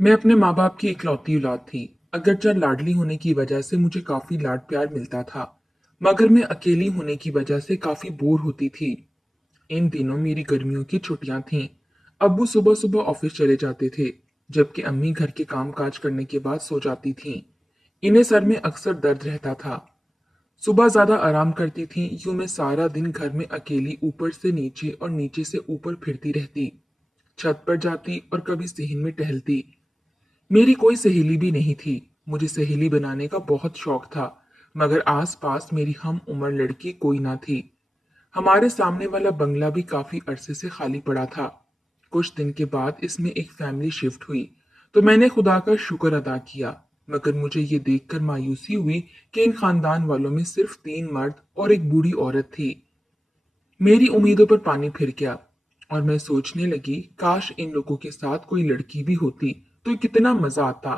मैं अपने माँ बाप की इकलौती औलाद थी। अगरचे लाडली होने की वजह से मुझे काफी लाड प्यार मिलता था, मगर मैं अकेली होने की वजह से काफी बोर होती थी। इन दिनों मेरी गर्मियों की छुट्टियां थीं। अब्बू सुबह सुबह ऑफिस चले जाते थे, जबकि अम्मी घर के काम काज करने के बाद सो जाती थीं। इन्हें सर में अक्सर दर्द रहता था। सुबह ज्यादा आराम करती थीं, यूं मैं सारा दिन घर में अकेली ऊपर से नीचे और नीचे से ऊपर फिरती रहती। छत पर जाती और कभी सीहन में टहलती। मेरी कोई सहेली भी नहीं थी। मुझे सहेली बनाने का बहुत शौक था, मगर आसपास मेरी हम उम्र लड़की कोई ना थी। हमारे सामने वाला बंगला भी काफी अरसे से खाली पड़ा था। कुछ दिन के बाद इसमें एक फैमिली शिफ्ट हुई, तो मैंने खुदा का शुक्र अदा किया। मगर मुझे ये देखकर मायूसी हुई कि इन खानदान वालों में सिर्फ 3 मर्द और एक बूढ़ी औरत थी। मेरी उम्मीदों पर पानी फिर गया और मैं सोचने लगी, काश इन लोगों के साथ कोई लड़की भी होती तो कितना मजा आता।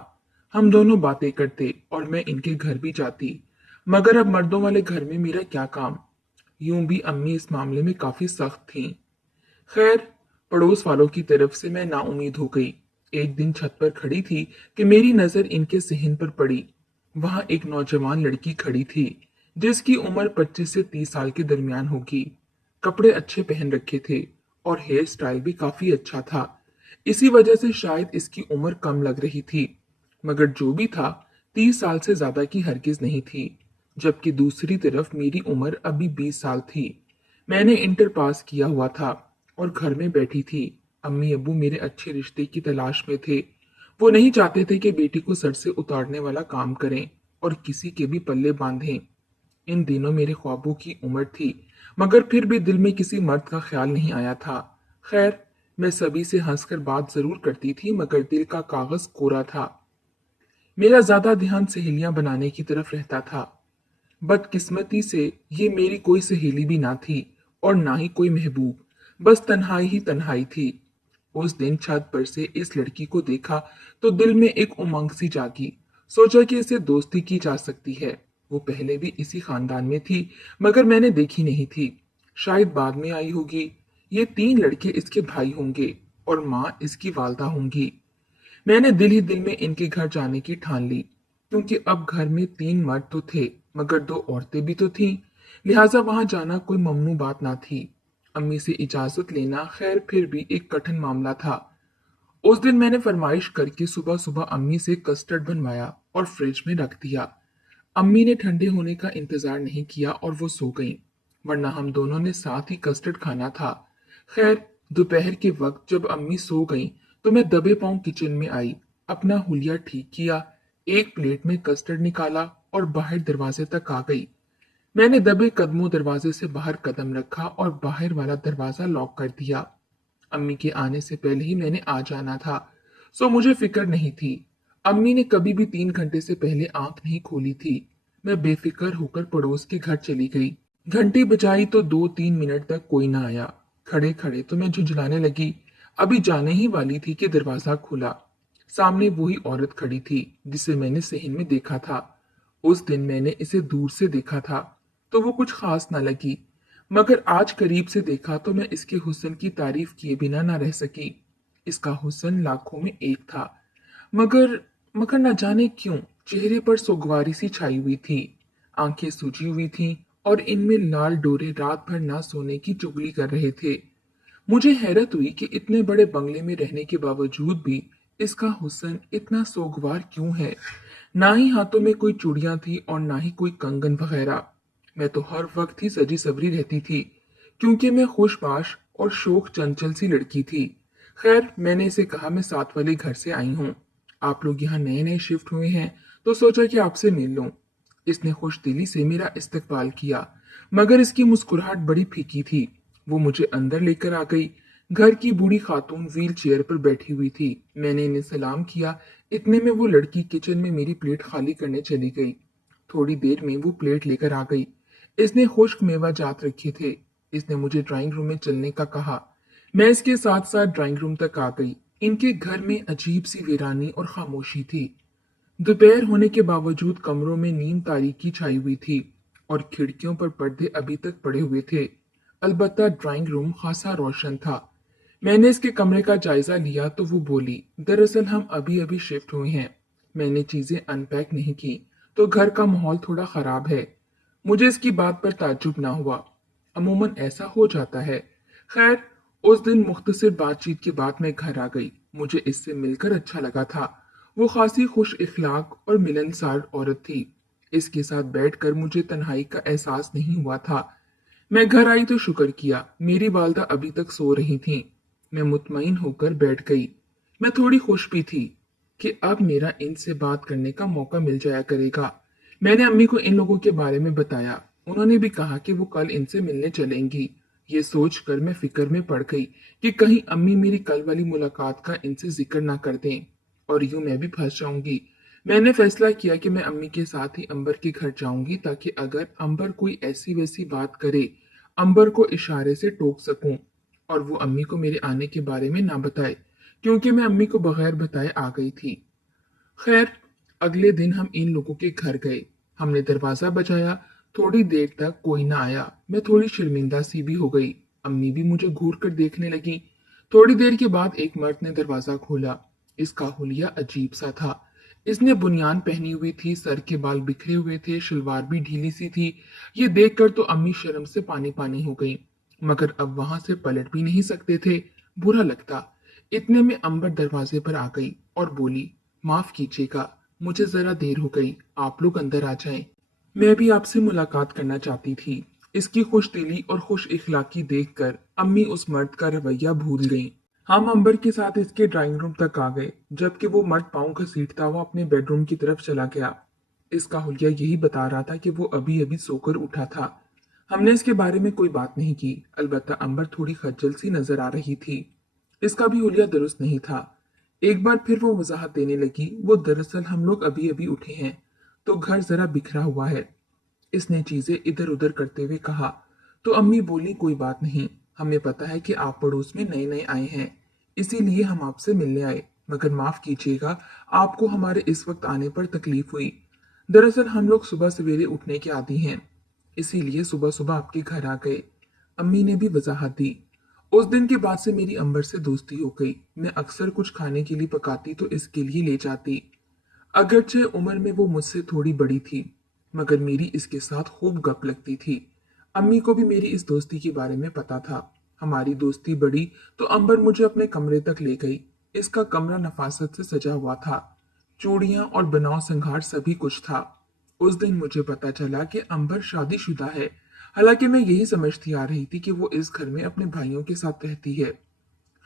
हम दोनों बातें करते और मैं इनके घर भी जाती। मगर अब मर्दों वाले घर में मेरा क्या काम। यूं भी अम्मी इस मामले में काफी सख्त थीं। खैर, पड़ोस वालों की तरफ से मैं नाउम्मीद हो गई। एक दिन छत पर खड़ी थी कि मेरी नजर इनके सिहन पर पड़ी। वहां एक नौजवान लड़की खड़ी थी, जिसकी उम्र 25 से 30 साल के दरमियान होगी। कपड़े अच्छे पहन रखे थे और हेयर स्टाइल भी काफी अच्छा था। इसी वजह से शायद इसकी उम्र कम लग रही थी, मगर जो भी था, 30 साल से ज्यादा की हरगिज नहीं थी। जबकि दूसरी तरफ मेरी उम्र अभी 20 साल थी। मैंने इंटर पास किया हुआ था और घर में बैठी थी। अम्मी अब्बू मेरे अच्छे रिश्ते की तलाश में थे। वो नहीं चाहते थे कि बेटी को सर से उतारने वाला काम करें और किसी के भी पल्ले बांधें। इन दिनों मेरे ख्वाबों की उम्र थी, मगर फिर भी दिल में किसी मर्द का ख्याल नहीं आया था। खैर, मैं सभी से हंसकर बात जरूर करती थी, मगर दिल का कागज कोरा था। मेरा ज्यादा ध्यान सहेलियां बनाने की तरफ रहता था। बदकिस्मती से ये मेरी कोई सहेली भी ना थी और ना ही कोई महबूब। बस तन्हाई ही तन्हाई थी। उस दिन छत पर से इस लड़की को देखा तो दिल में एक उमंग सी जागी। सोचा कि इसे दोस्ती की जा सकती है। वो पहले भी इसी खानदान में थी, मगर मैंने देखी नहीं थी। शायद बाद में आई होगी। ये 3 लड़के इसके भाई होंगे और माँ इसकी वालदा होंगी। मैंने दिल ही दिल में इनके घर जाने की ठान ली, क्योंकि अब घर में 3 मर्द तो थे, मगर 2 औरतें भी तो थीं। लिहाजा वहां जाना कोई ममनू बात ना थी। अम्मी से इजाजत लेना खैर फिर भी एक कठिन मामला था। उस दिन मैंने फरमाइश करके सुबह सुबह अम्मी से कस्टर्ड बनवाया और फ्रिज में रख दिया। अम्मी ने ठंडे होने का इंतजार नहीं किया और वो सो गईं, वरना हम दोनों ने साथ ही कस्टर्ड खाना था। खैर, दोपहर के वक्त जब अम्मी सो गईं, तो मैं दबे पांव किचन में आई, अपना हुलिया ठीक किया, एक प्लेट में कस्टर्ड निकाला और बाहर दरवाजे तक आ गई। मैंने दबे कदमों दरवाजे से बाहर कदम रखा और बाहर वाला दरवाजा लॉक कर दिया। अम्मी के आने से पहले ही मैंने आ जाना था, सो मुझे फिक्र नहीं थी। अम्मी ने कभी भी 3 घंटे से पहले आंख नहीं खोली थी। मैं बेफिक्र होकर पड़ोस के घर चली गई। घंटी बजाई तो 2-3 मिनट तक कोई ना आया। खड़े खड़े तो मैं झुंझलाने लगी। अभी जाने ही वाली थी कि दरवाजा खुला। सामने वही औरत खड़ी थी जिसे मैंने सहन में देखा था। उस दिन मैंने इसे दूर से देखा था, तो वो कुछ खास न लगी, मगर आज करीब से देखा तो मैं इसके हुस्न की तारीफ किए बिना ना रह सकी। इसका हुस्न लाखों में एक था, मगर मगर न जाने क्यों चेहरे पर सोगवारी सी छाई हुई थी। आंखें सूजी हुई थीं और इनमें लाल डोरे रात भर ना सोने की चुगली कर रहे थे। मुझे हैरत हुई कि इतने बड़े बंगले में रहने के बावजूद भी इसका हुस्न इतना सोगवार क्यों है। ना ही हाथों में कोई चूड़ियां थी और ना ही कोई कंगन वगैरह। मैं तो हर वक्त ही सजी सवरी रहती थी, क्योंकि मैं खुशबाश और शोक चंचल सी लड़की थी। खैर, मैंने इसे कहा, मैं साथ वाले घर से आई हूँ, आप लोग यहाँ नए नए शिफ्ट हुए हैं, तो सोचा कि आपसे मिल लूं। इसने खुश दिली से मेरा इस्तकबाल किया, मगर इसकी मुस्कुराहट बड़ी फीकी थी। वो मुझे अंदर लेकर आ गई। घर की बूढ़ी खातून व्हील चेयर पर बैठी हुई थी। मैंने इन्हें सलाम किया। इतने में वो लड़की किचन में मेरी प्लेट खाली करने चली गई। थोड़ी देर में वो प्लेट लेकर आ गई। इसने खुश्क मेवा जात रखे थे। इसने मुझे ड्राइंग रूम में चलने का कहा। मैं इसके साथ साथ ड्राइंग रूम तक आ गई। इनके घर में अजीब सी वीरानी और खामोशी थी। दोपहर होने के बावजूद कमरों में नीम तारीकी छाई हुई थी और खिड़कियों पर पर्दे अभी तक पड़े हुए थे। अलबत्ता ड्राइंग रूम खासा रोशन था। मैंने इसके कमरे का जायजा लिया तो वो बोली, दरअसल हम अभी अभी शिफ्ट हुए हैं। मैंने चीजें अनपैक नहीं की तो घर का माहौल थोड़ा खराब है। मुझे इसकी बात पर ताज्जुब ना हुआ। अमूमन ऐसा हो जाता है। खैर, उस दिन मुख्तसर बातचीत के बाद मैं घर आ गई। मुझे इससे मिलकर अच्छा लगा था। वो खासी खुश इखलाक और मिलनसार औरत थी। इसके साथ बैठकर मुझे तन्हाई का एहसास नहीं हुआ था। मैं घर आई तो शुक्र किया, मेरी वालदा अभी तक सो रही थीं। मैं मुतमईन होकर बैठ गई। मैं थोड़ी खुश भी थी कि अब मेरा इनसे बात करने का मौका मिल जाया करेगा। मैंने अम्मी को इन लोगों के बारे में बताया। उन्होंने भी कहा कि वो कल इनसे मिलने चलेंगी। ये सोचकर मैं फिक्र में पड़ गई कि कहीं अम्मी मेरी कल वाली मुलाकात का इनसे जिक्र ना कर दें और यूं मैं भी फंस जाऊंगी। मैंने फैसला किया कि मैं अम्मी के साथ ही अंबर के घर जाऊंगी ताकि अगर अंबर कोई ऐसी वैसी बात करे, अंबर को इशारे से टोक सकूं और वो अम्मी को मेरे आने के बारे में ना बताए, क्योंकि मैं अम्मी को बगैर बताए आ गई थी। खैर, अगले दिन हम इन लोगों के घर गए। हमने दरवाजा बजाया। थोड़ी देर तक कोई ना आया। मैं थोड़ी शर्मिंदा सी भी हो गई। अम्मी भी मुझे घूर कर देखने लगी। थोड़ी देर के बाद एक मर्द ने दरवाजा खोला। इसका हुलिया अजीब सा था। इसने बुनियान पहनी हुई थी, सर के बाल बिखरे हुए थे, शलवार भी ढीली सी थी। ये देखकर तो अम्मी शर्म से पानी पानी हो गई, मगर अब वहां से पलट भी नहीं सकते थे। बुरा लगता। इतने में अंबर दरवाजे पर आ गई और बोली, माफ कीजिएगा, मुझे जरा देर हो गई, आप लोग अंदर आ जाएं। मैं भी आपसे मुलाकात करना चाहती थी। इसकी खुश दिली और खुश इखलाकी देखकर अम्मी उस मर्द का रवैया भूल गईं। हम अंबर के साथ इसके ड्राइंग रूम तक आ गए, जबकि वो मर्द पाँव घसीटता हुआ अपने बेडरूम की तरफ चला गया। इसका हुलिया यही बता रहा था कि वो अभी अभी सोकर उठा था। हमने इसके बारे में कोई बात नहीं की, अलबत्ता अंबर थोड़ी खज्जल सी नजर आ रही थी। इसका भी हुलिया दुरुस्त नहीं था। एक बार फिर वो वजाहत देने लगी, वो दरअसल हम लोग अभी अभी उठे हैं तो घर जरा बिखरा हुआ है। इसने चीजें इधर उधर करते हुए कहा। तो अम्मी बोली, कोई बात नहीं, हमें पता है कि आप पड़ोस में नए नए आए हैं, इसीलिए हम आपसे मिलने आए, मगर माफ कीजिएगा, आपको हमारे इस वक्त आने पर तकलीफ हुई। दरअसल हम लोग सुबह सवेरे उठने के आदी हैं, इसीलिए सुबह सुबह आपके घर आ गए। अम्मी ने भी वजाहत दी। उस दिन के बाद से मेरी अंबर से दोस्ती हो गई। मैं अक्सर कुछ खाने के लिए पकाती तो इसके लिए ले जाती। अगरचे उम्र में वो मुझसे थोड़ी बड़ी थी, मगर मेरी इसके साथ खूब गप लगती थी। अम्मी को भी मेरी इस दोस्ती के बारे में पता था। हमारी दोस्ती बढ़ी तो अंबर मुझे अपने कमरे तक ले गई। इसका कमरा नफासत से सजा हुआ था। चूड़ियां और बनाव संघार सभी कुछ था। उस दिन मुझे पता चला कि अंबर शादीशुदा है। हालांकि मैं यही समझती आ रही थी कि वो इस घर में अपने भाइयों के साथ रहती है।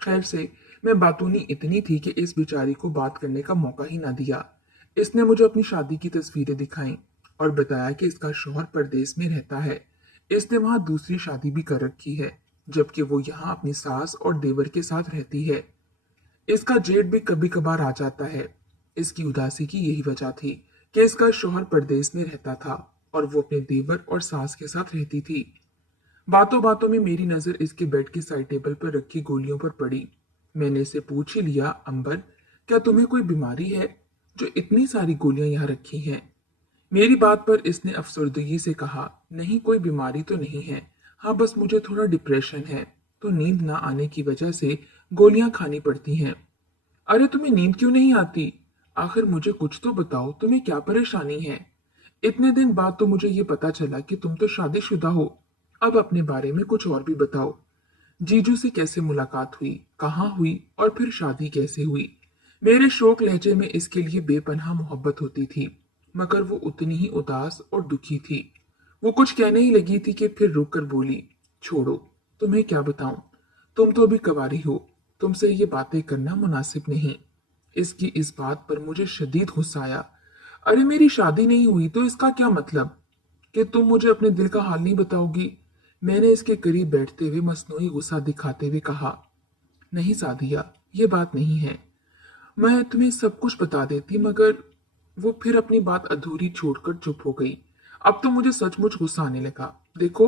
खैर से, मैं बातूनी इतनी थी कि इस बेचारी को बात करने का मौका ही ना दिया। इसने मुझे अपनी शादी की तस्वीरें दिखाई और बताया कि इसका शौहर परदेश में रहता है। इसने वहां दूसरी शादी भी कर रखी है, जबकि वो यहाँ अपनी सास और देवर के साथ रहती है। इसका जेठ भी कभी कभार आ जाता है। इसकी उदासी की यही वजह थी कि इसका शौहर परदेश में रहता था और वो अपने देवर और सास के साथ रहती थी। बातों बातों में मेरी नजर इसके बेड के साइड टेबल पर रखी गोलियों पर पड़ी। मैंने इसे पूछ ही लिया, अंबर, क्या तुम्हें कोई बीमारी है जो इतनी सारी गोलियां यहाँ रखी हैं? मेरी बात पर इसने अफसरदगी से कहा, नहीं, कोई बीमारी तो नहीं है। हाँ, बस मुझे थोड़ा डिप्रेशन है, तो नींद ना आने की वजह से गोलियां खानी पड़ती हैं। अरे, तुम्हें नींद क्यों नहीं आती? आखिर मुझे कुछ तो बताओ, तुम्हें क्या परेशानी है? इतने दिन बाद तो मुझे ये पता चला कि तुम तो शादीशुदा हो। अब अपने बारे में कुछ और भी बताओ। जीजू से कैसे मुलाकात हुई, कहाँ हुई और फिर शादी कैसे हुई? मेरे शोक लहजे में इसके लिए बेपनाह मोहब्बत होती थी, मगर वो उतनी ही उदास और दुखी थी। वो कुछ कहने ही लगी थी कि फिर रुक कर बोली, छोड़ो, तुम्हें क्या बताऊं, तुम तो अभी कवारी हो, तुमसे ये बातें करना मुनासिब नहीं। इसकी इस बात पर मुझे शदीद गुस्सा आया। अरे, मेरी शादी नहीं हुई तो इसका क्या मतलब कि तुम मुझे अपने दिल का हाल नहीं बताओगी? मैंने इसके करीब बैठते हुए मसनूई गुस्सा दिखाते हुए कहा, नहीं सादिया, ये बात नहीं है। मैं तुम्हें सब कुछ बता देती, मगर वो फिर अपनी बात अधूरी छोड़कर चुप हो गई। अब तो मुझे सचमुच गुस्सा आने लगा। देखो,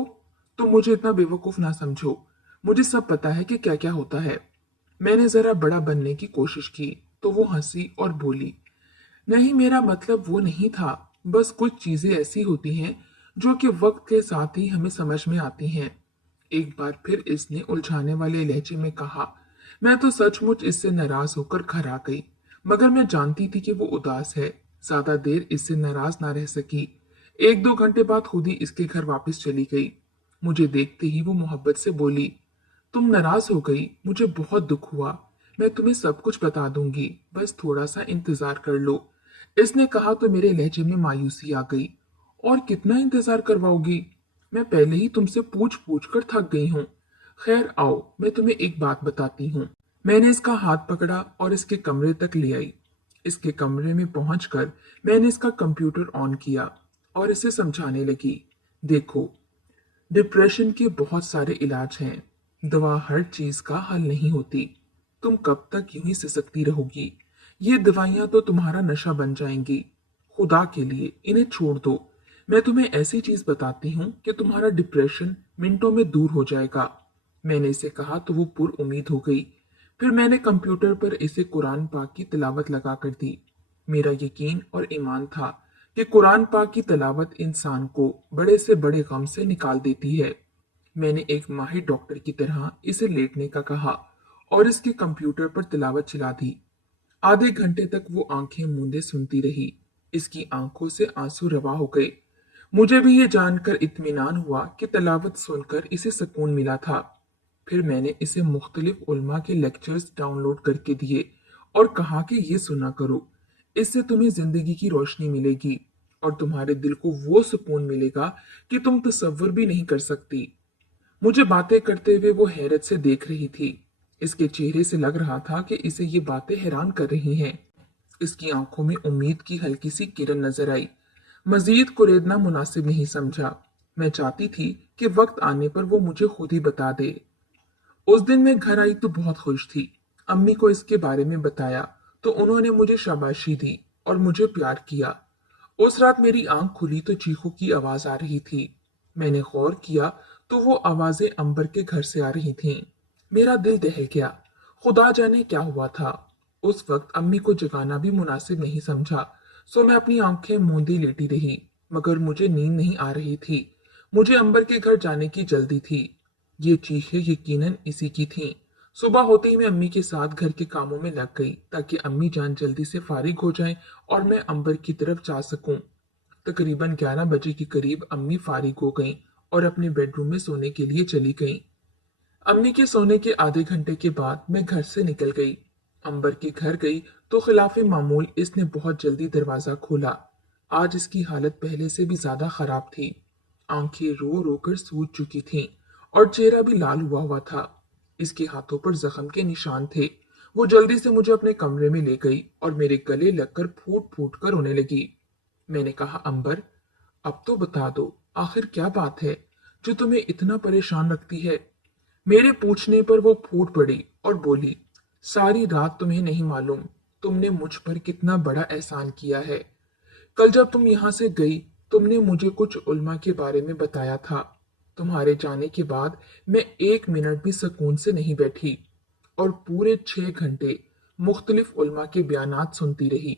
तुम मुझे इतना बेवकूफ ना समझो। मुझे सब पता है कि क्या क्या होता है। मैंने जरा बड़ा बनने की कोशिश की तो वो हंसी और बोली, नहीं, मेरा मतलब वो नहीं था। बस कुछ चीजें ऐसी होती हैं जो कि वक्त के साथ ही हमें समझ में आती हैं। एक बार फिर इसने उलझाने वाले लहजे में कहा, मैं तो सचमुच इससे नाराज होकर घर आ गई, मगर मैं जानती थी कि वो उदास है। ज्यादा देर इससे नाराज ना रह सकी। एक दो घंटे बाद खुद ही इसके घर वापस चली गई। मुझे देखते ही वो मोहब्बत से बोली, तुम नाराज हो गई, मुझे बहुत दुख हुआ। मैं तुम्हें सब कुछ बता दूंगी, बस थोड़ा सा इंतजार कर लो। इसने कहा तो मेरे लहजे में मायूसी आ गई। और कितना इंतजार करवाओगी? मैं पहले ही तुमसे पूछ पूछ कर थक गई हूँ। खैर आओ, मैं तुम्हें एक बात बताती हूँ। मैंने इसका हाथ पकड़ा और इसके कमरे तक ले आई। इसके कमरे में पहुंचकर मैंने इसका कंप्यूटर ऑन किया और इसे समझाने लगी। देखो, डिप्रेशन के बहुत सारे इलाज हैं। दवा हर चीज का हल नहीं होती। तुम कब तक यूं ही सिसकती रहोगी? ये दवाइयां तो तुम्हारा नशा बन जाएंगी। खुदा के लिए इन्हें छोड़ दो। मैं तुम्हें ऐसी चीज बताती हूँ कि तुम्हारा डिप्रेशन मिनटों में दूर हो जाएगा। मैंने इसे कहा तो वो पुर उम्मीद हो गई। फिर मैंने कंप्यूटर पर इसे कुरान पाक की तिलावत लगा कर दी। मेरा यकीन और ईमान था कि कुरान पाक की तिलावत इंसान को बड़े से बड़े गम से निकाल देती है। मैंने एक माहिर डॉक्टर की तरह इसे लेटने का कहा और इसके कंप्यूटर पर तिलावत चला दी। आधे घंटे तक वो आंखें मूंदे सुनती रही। इसकी आंखों से आंसू रवा हो गए। मुझे भी ये जानकर इत्मीनान हुआ कि तिलावत सुनकर इसे सुकून मिला था। फिर मैंने इसे मुख्तलिफ उलमा के लेक्चर्स डाउनलोड करके दिए और कहा कि ये सुना करो। इससे तुम्हें जिंदगी की रोशनी मिलेगी और तुम्हारे दिल को वो सुकून मिलेगा कि तुम तसव्वुर भी नहीं कर सकती। मुझे बातें करते हुए वो हैरत से देख रही थी। इसके चेहरे से लग रहा था कि इसे ये बातें हैरान कर रही हैं। इसकी आंखों में उम्मीद की हल्की सी किरण नजर आई। मजीद कुरेदना मुनासिब नहीं समझा। मैं चाहती थी कि वक्त आने पर वो मुझे खुद ही बता दे। उस दिन मैं घर आई तो बहुत खुश थी। अम्मी को इसके बारे में बताया तो उन्होंने मुझे शाबाशी दी और मुझे प्यार किया। उस रात मेरी आंख खुली तो चीखों की आवाज आ रही थी। मैंने गौर किया तो वो आवाजें अंबर के घर से आ रही थीं। मेरा दिल दहल गया। खुदा जाने क्या हुआ था। उस वक्त अम्मी को जगाना भी मुनासिब नहीं समझा, सो मैं अपनी आंखें मूंदी लेटी रही। मगर मुझे नींद नहीं आ रही थी। मुझे अंबर के घर जाने की जल्दी थी। ये चीखें यकीनन इसी की थीं। सुबह होते ही मैं अम्मी के साथ घर के कामों में लग गई ताकि अम्मी जान जल्दी से फारिग हो जाएं और मैं अंबर की तरफ जा सकूं। तकरीबन 11 बजे के करीब अम्मी फारिग हो गईं और अपने बेडरूम में सोने के लिए चली गईं। अम्मी के सोने के आधे घंटे के बाद मैं घर से निकल गई। अंबर के घर गई तो खिलाफ मामूल इसने बहुत जल्दी दरवाजा खोला। आज इसकी हालत पहले से भी ज्यादा खराब थी। आंखें रो रो कर सूज चुकी थीं और चेहरा भी लाल हुआ हुआ था। इसके हाथों पर जख्म के निशान थे। वो जल्दी से मुझे अपने कमरे में ले गई और मेरे गले लगकर फूट फूट कर रोने लगी। मैंने कहा, अंबर, अब तो बता दो, आखिर क्या बात है जो तुम्हें इतना परेशान रखती है? मेरे पूछने पर वो फूट पड़ी और बोली, सारी रात तुम्हें नहीं मालूम तुमने मुझ पर कितना बड़ा एहसान किया है। कल जब तुम यहाँ से गई तुमने मुझे कुछ उल्मा के बारे में बताया था। तुम्हारे जाने के बाद मैं एक मिनट भी सुकून से नहीं बैठी और पूरे 6 घंटे मुख्तलिफ उल्मा के बयानात सुनती रही।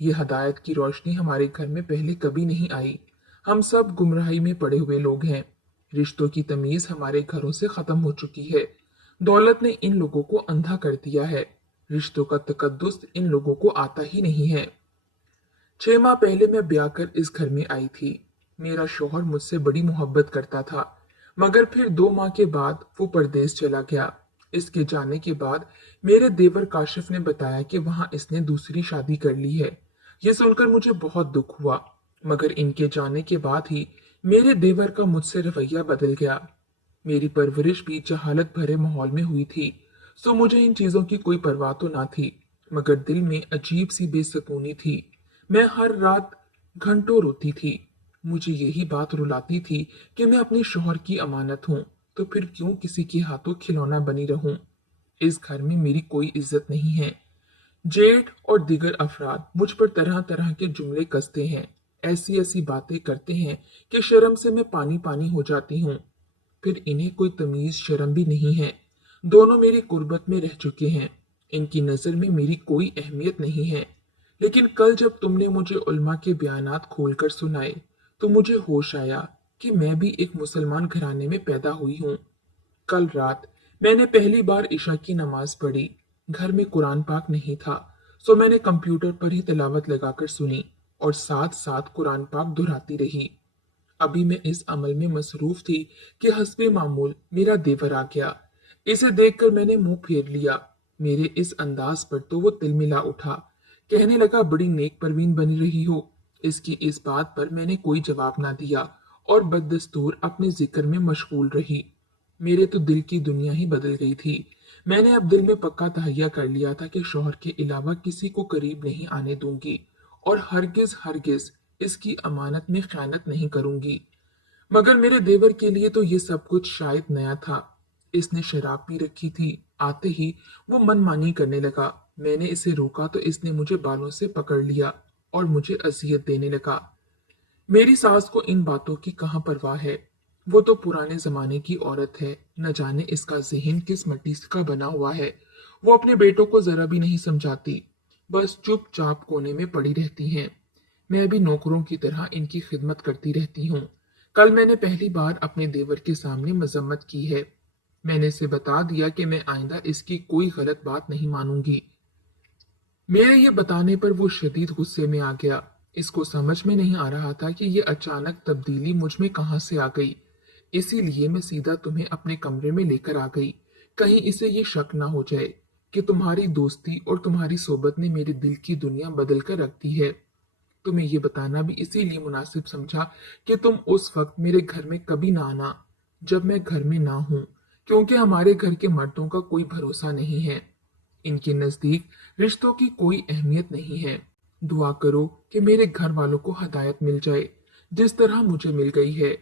ये हदायत की रोशनी हमारे घर में पहले कभी नहीं आई। हम सब गुमराही में पड़े हुए लोग हैं। रिश्तों की तमीज हमारे घरों से खत्म हो चुकी है। दौलत ने इन लोगों को अंधा कर दिया है। रिश्तों का तकद्दुस इन लोगों को आता ही नहीं है। 6 माह पहले मैं ब्याह कर इस घर में आई थी। मेरा शौहर मुझसे बड़ी मोहब्बत करता था, मगर फिर 2 माह के बाद वो परदेस चला गया। इसके जाने के बाद मेरे देवर काशिफ ने बताया कि वहां इसने दूसरी शादी कर ली है। ये सुनकर मुझे बहुत दुख हुआ, मगर इनके जाने के बाद ही मेरे देवर का मुझसे रवैया बदल गया। मेरी परवरिश भी जहालत भरे माहौल में हुई थी, सो मुझे इन चीजों की कोई परवाह तो ना थी, मगर दिल में अजीब सी बेसुकूनी थी। मैं हर रात घंटों रोती थी। मुझे यही बात रुलाती थी कि मैं अपने शौहर की अमानत हूँ, तो फिर क्यों किसी के हाथों खिलौना बनी रहूं। इस घर में मेरी कोई इज्जत नहीं है। जेठ और दीगर अफराद मुझ पर तरह तरह के जुमले कसते हैं, ऐसी ऐसी बातें करते हैं कि शर्म से मैं पानी पानी हो जाती हूँ। फिर इन्हें कोई तमीज शर्म भी नहीं है। दोनों मेरी कुर्बत में रह चुके हैं। इनकी नजर में मेरी कोई अहमियत नहीं है। लेकिन कल जब तुमने मुझे उल्मा के बयानात खोलकर सुनाए तो मुझे होश आया कि मैं भी एक मुसलमान घराने में पैदा हुई हूँ। कल रात मैंने पहली बार इशा की नमाज पढ़ी। घर में कुरान पाक नहीं था, सो मैंने कंप्यूटर पर ही तिलावत लगाकर सुनी और साथ साथ कुरान पाक दोहराती रही। अभी मैं इस अमल में मसरूफ थी कि हस्बे मामूल मेरा देवर आ गया। इसे देखकर मैंने मुंह फेर लिया। मेरे इस अंदाज पर तो वो तिलमिला उठा। कहने लगा, बड़ी नेक परवीन बनी रही हो। इसकी इस बात पर मैंने कोई जवाब ना दिया और बददस्तूर अपने जिक्र में मशगूल रही। मेरे तो दिल की दुनिया ही बदल गई थी। मैंने अब दिल में पक्का तहैया कर लिया था कि शौहर के अलावा किसी को करीब नहीं आने दूंगी और हरगिज हरगिज इसकी अमानत में खयानत नहीं करूंगी। मगर मेरे देवर के लिए तो ये सब कुछ शायद नया था। इसने शराब पी रखी थी। आते ही वो मनमानी करने लगा। मैंने इसे रोका तो इसने मुझे बालों से पकड़ लिया और मुझे अजियत देने लगा। मेरी सास को इन बातों की कहाँ परवाह है। वो तो पुराने जमाने की औरत है। न जाने इसका ज़हन किस मिट्टी का बना हुआ है। वो अपने बेटों को जरा भी नहीं समझाती, बस चुपचाप कोने में पड़ी रहती हैं। मैं भी नौकरों की तरह इनकी खिदमत करती रहती हूँ। कल मैंने पहली बार अपने देवर के सामने मजम्मत की है। मैंने इसे बता दिया कि मैं आइंदा इसकी कोई गलत बात नहीं मानूंगी। मेरे ये बताने पर वो शदीद गुस्से में आ गया। इसको समझ में नहीं आ रहा था कि ये अचानक तब्दीली मुझ में कहाँ से आ गई। इसीलिए मैं सीधा तुम्हें अपने कमरे में लेकर आ गई, कहीं इसे ये शक ना हो जाए कि तुम्हारी दोस्ती और तुम्हारी सोबत ने मेरे दिल की दुनिया बदल कर रख दी है। तुम्हें ये बताना भी इसीलिए मुनासिब समझा कि तुम उस वक्त मेरे घर में कभी ना आना जब मैं घर में ना हूं, क्योंकि हमारे घर के मर्दों का कोई भरोसा नहीं है। इनके नजदीक रिश्तों की कोई अहमियत नहीं है। दुआ करो कि मेरे घर वालों को हदायत मिल जाए जिस तरह मुझे मिल गई है।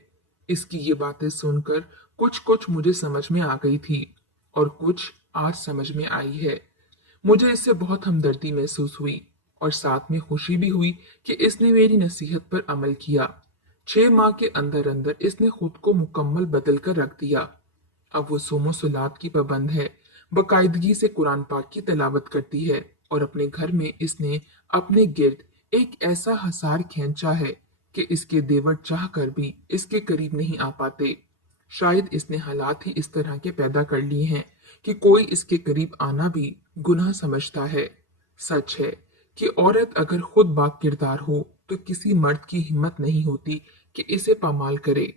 इसकी ये बातें सुनकर कुछ कुछ मुझे समझ में आ गई थी और कुछ आज समझ में आई है। मुझे इससे बहुत हमदर्दी महसूस हुई और साथ में खुशी भी हुई कि इसने मेरी नसीहत पर अमल किया। 6 माह के अंदर अंदर इसने खुद को मुकम्मल बदल कर रख दिया। अब वो सोमो सलात की पाबंद है, बाकायदगी से कुरान पाक की तिलावत करती है और अपने घर में इसने अपने गिर्द एक ऐसा हसार खींचा है कि इसके देवर चाह कर भी इसके करीब नहीं आ पाते। शायद इसने हालात ही इस तरह के पैदा कर लिए हैं कि कोई इसके करीब आना भी गुनाह समझता है। सच है कि औरत अगर खुद बाक किरदार हो तो किसी मर्द की हिम्मत नहीं होती कि इसे पामाल करे।